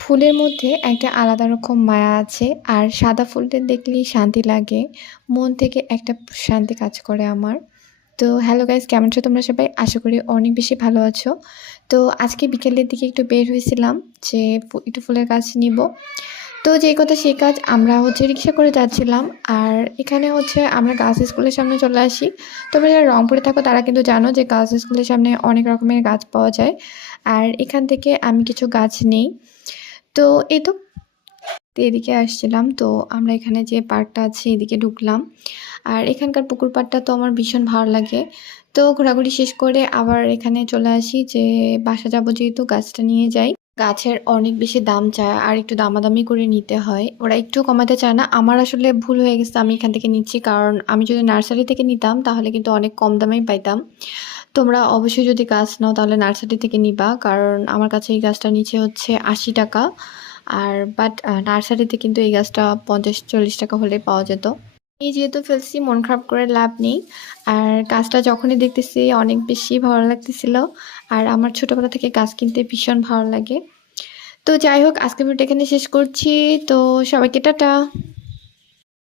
ফুলের মধ্যে একটা আলাদা রকম মায়া আছে। আর সাদা ফুলটা দেখলেই শান্তি লাগে। মন থেকে একটা শান্তি কাজ করে আমার। তো হ্যালো গাইস, কেমন আছো তোমরা সবাই? আশা করি অনেক বেশি ভালো আছো। তো আজকে বিকেলের দিকে একটু বের হইছিলাম যে একটু ফুলের গাছ নিবো। তো যেই কথা সেই কাজ, আমরা রিক্সা করে যাচ্ছিলাম। আর এখানে আমরা গার্লস স্কুলের সামনে চলে আসি। তোমরা যারা রংপুরে থাকো তারা কিন্তু জানো যে গার্লস স্কুলের সামনে অনেক রকমের গাছ পাওয়া যায়। আর এখান থেকে আমি কিছু গাছ নেই। তো এই তো এদিকে আসছিলাম। তো আমরা এখানে যে পার্কটা আছে এদিকে ঢুকলাম। আর এখানকার পুকুর পাড়টা তো আমার ভীষণ ভালো লাগে। তো ঘোরাঘুরি শেষ করে আবার এখানে চলে আসি যে বাসা যাবো, যেহেতু গাছটা নিয়ে যাই। গাছের অনেক বেশি দাম চায় আর একটু দামাদামি করে নিতে হয়, ওরা একটু কমাতে চায় না। আমার আসলে ভুল হয়ে গেছে, আমি এখান থেকে নিচ্ছি, কারণ আমি যদি নার্সারি থেকে নিতাম তাহলে কিন্তু অনেক কম দামেই পাইতাম। তোমরা অবশ্যই যদি গাছ নাও তাহলে নার্সারি থেকে নিবা, কারণ আমার কাছে এই গাছটা নিচে 80 টাকা। আর বাট নার্সারিতে কিন্তু এই গাছটা 50-40 টাকা হলে পাওয়া যেত। এই যেহেতু ফেলছি, মন খারাপ করে লাভ নেই। আর গাছটা যখনই দেখতেছি অনেক বেশি ভালো লাগতেছিল। আর আমার ছোটবেলা থেকে গাছ কিনতে ভীষণ ভালো লাগে। তো যাই হোক, আজকে ভিডিওটা এখানে শেষ করছি। তো সবাইকে টাটা।